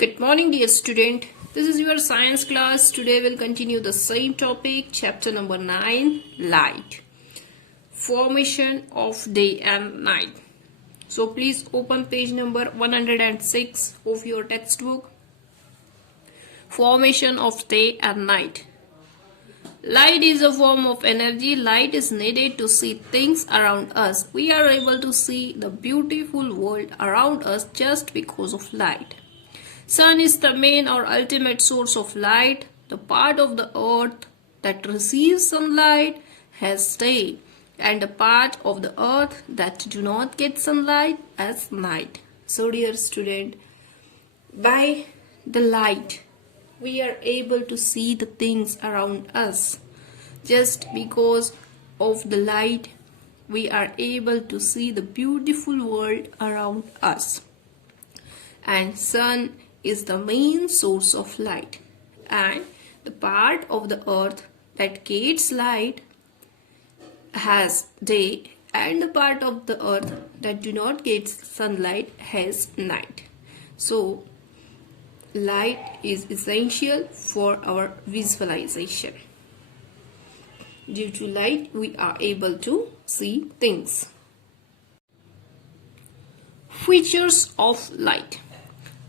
Good morning, dear student. This is your science class. Today we'll continue the same topic, chapter number 9, light. Formation of day and night. So please open page number 106 of your textbook. Formation of day and night. Light is a form of energy. Light is needed to see things around us. We are able to see the beautiful world around us just because of light. Sun is the main or ultimate source of light. The part of the earth that receives sunlight has day, and the part of the earth that do not get sunlight has night. So dear student, by the light we are able to see the things around us. Just because of the light we are able to see the beautiful world around us. And sun is the main source of light, and the part of the earth that gets light has day, and the part of the earth that do not get sunlight has night. So light is essential for our visualization. Due to light we are able to see things. Features of light.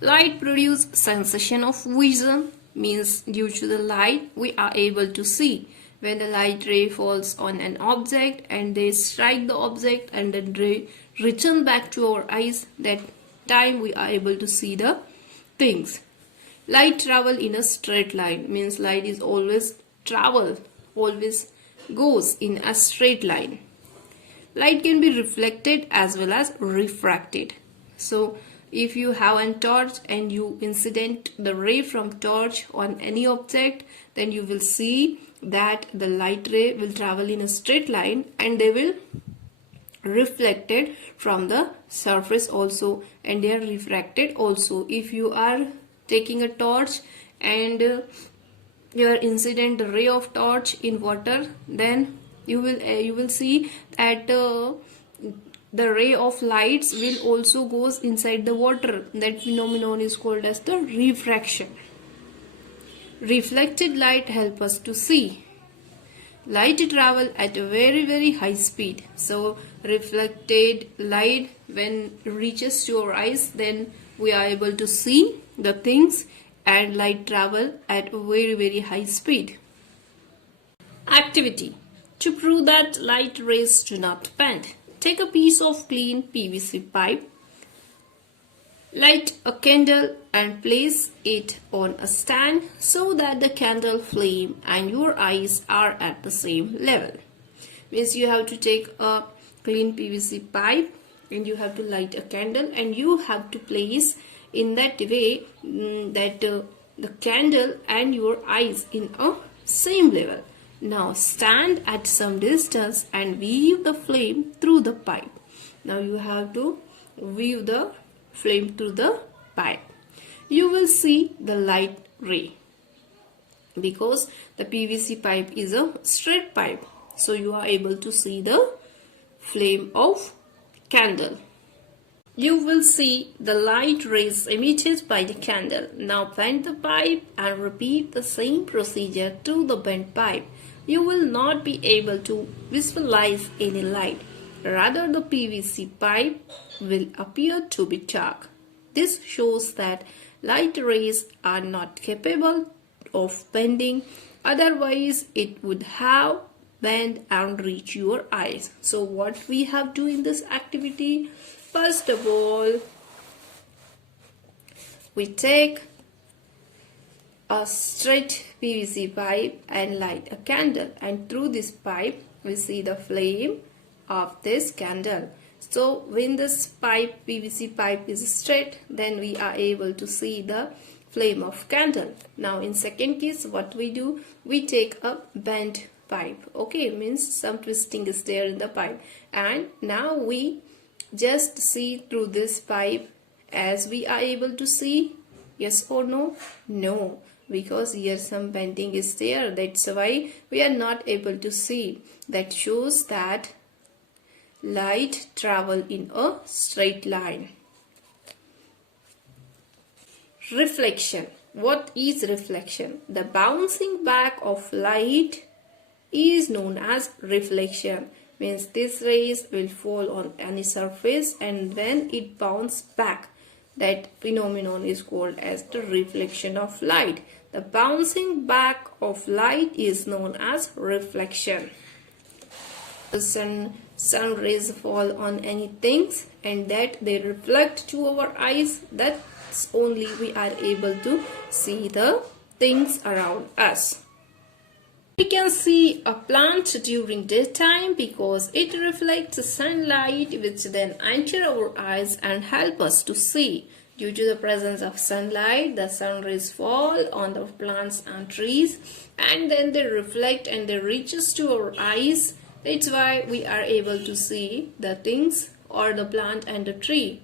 Light produces sensation of vision, means due to the light we are able to see. When the light ray falls on an object and they strike the object and then ray return back to our eyes, that time we are able to see the things. Light travel in a straight line, means light is always goes in a straight line. Light can be reflected as well as refracted. So if you have a torch and you incident the ray from torch on any object, then you will see that the light ray will travel in a straight line and they will reflected from the surface also, and they are refracted also. If you are taking a torch and you are incident the ray of torch in water, then you will see that the ray of lights will also goes inside the water. That phenomenon is called as the refraction. Reflected light help us to see. Light travel at a very high speed. So reflected light when reaches to our eyes, then we are able to see the things, and light travel at a very high speed. Activity. To prove that light rays do not bend, take a piece of clean PVC pipe, light a candle and place it on a stand so that the candle flame and your eyes are at the same level. Means you have to take a clean PVC pipe and you have to light a candle, and you have to place in that way that the candle and your eyes in a same level. Now stand at some distance and weave the flame through the pipe. Now you have to weave the flame through the pipe. You will see the light ray because the PVC pipe is a straight pipe. So you are able to see the flame of candle. You will see the light rays emitted by the candle. Now bend the pipe and repeat the same procedure to the bent pipe. You will not be able to visualize any light. Rather, the PVC pipe will appear to be dark. This shows that light rays are not capable of bending. Otherwise, it would have bent and reach your eyes. So what we have to do in this activity? First of all, we take a straight PVC pipe and light a candle, and through this pipe we see the flame of this candle. So when this pipe, PVC pipe, is straight, then we are able to see the flame of candle. Now in second case, what we do, we take a bent pipe. Okay, means some twisting is there in the pipe, and now we just see through this pipe as we are able to see. Yes or no? No, because here some bending is there. That's why we are not able to see. That shows that light travel in a straight line. Reflection. What is reflection? The bouncing back of light is known as reflection. Means these rays will fall on any surface and when it bounces back, that phenomenon is called as the reflection of light. The bouncing back of light is known as reflection. The sun rays fall on any things and that they reflect to our eyes, that's only we are able to see the things around us. We can see a plant during daytime because it reflects sunlight which then enter our eyes and help us to see. Due to the presence of sunlight, the sun rays fall on the plants and trees and then they reflect and they reaches to our eyes. That's why we are able to see the things or the plant and the tree.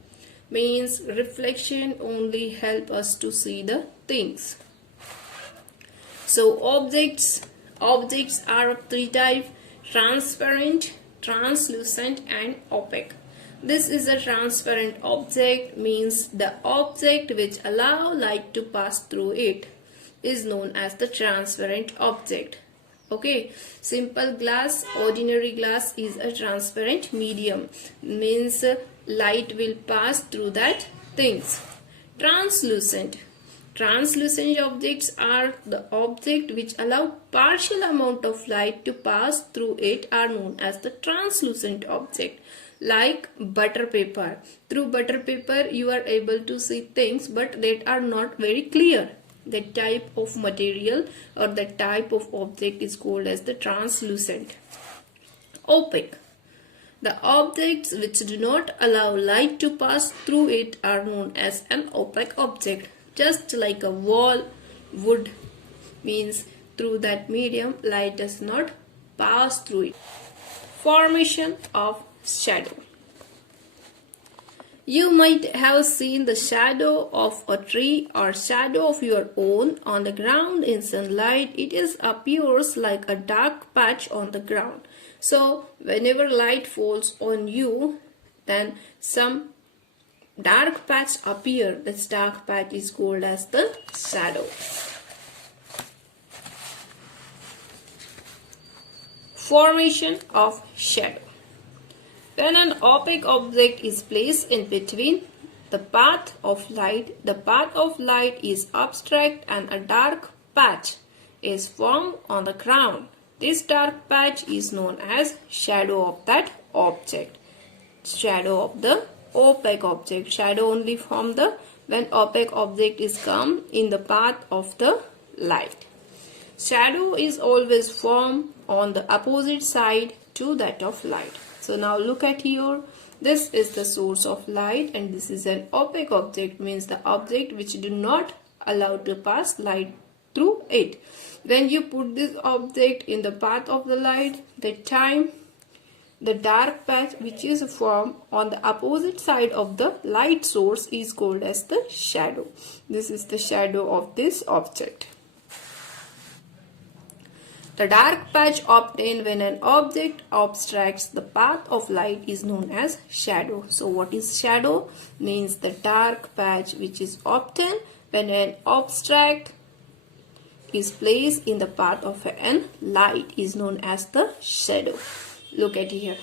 Means reflection only help us to see the things. So objects are of three types: transparent, translucent and opaque. This is a transparent object, means the object which allow light to pass through it is known as the transparent object. Okay, simple glass, ordinary glass is a transparent medium, means light will pass through that things. Translucent objects are the object which allow partial amount of light to pass through it are known as the translucent object. Like butter paper. Through butter paper you are able to see things but that are not very clear. That type of material or that type of object is called as the translucent. Opaque. The objects which do not allow light to pass through it are known as an opaque object. Just like a wall, wood, means through that medium light does not pass through it. Formation of shadow. You might have seen the shadow of a tree or shadow of your own on the ground in sunlight. It appears like a dark patch on the ground. So whenever light falls on you, then some dark patch appear. This dark patch is called as the shadow. Formation of shadow. When an opaque object is placed in between the path of light, the path of light is obstructed and a dark patch is formed on the ground. This dark patch is known as shadow of that object. Shadow of the opaque object. Shadow only form when opaque object is come in the path of the light. Shadow is always formed on the opposite side to that of light. So now look at here. This is the source of light and this is an opaque object, means the object which do not allow to pass light through it. When you put this object in the path of the light, that time the dark patch which is formed on the opposite side of the light source is called as the shadow. This is the shadow of this object. The dark patch obtained when an object obstructs the path of light is known as shadow. So what is shadow? Means the dark patch which is obtained when an object is placed in the path of an light is known as the shadow. Look at here.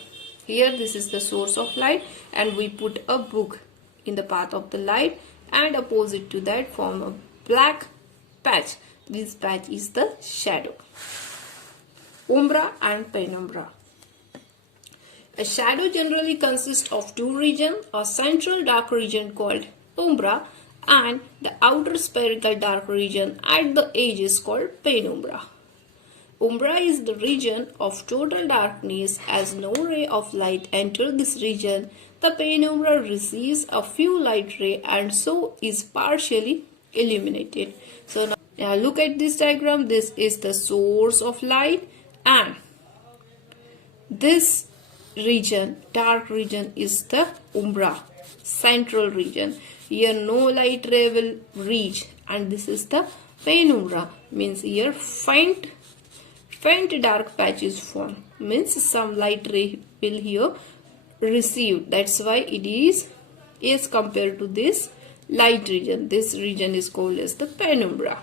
Here this is the source of light and we put a book in the path of the light and opposite to that form a black patch. This patch is the shadow. Umbra and penumbra. A shadow generally consists of two regions, a central dark region called umbra and the outer spherical dark region at the edges called penumbra. Umbra is the region of total darkness as no ray of light enters this region. The penumbra receives a few light rays and so is partially illuminated. So now look at this diagram. This is the source of light and this region, dark region, is the umbra, central region. Here no light ray will reach and this is the penumbra, means here faint dark patch is formed, means some light ray will here receive. That's why it is compared to this light region. This region is called as the penumbra.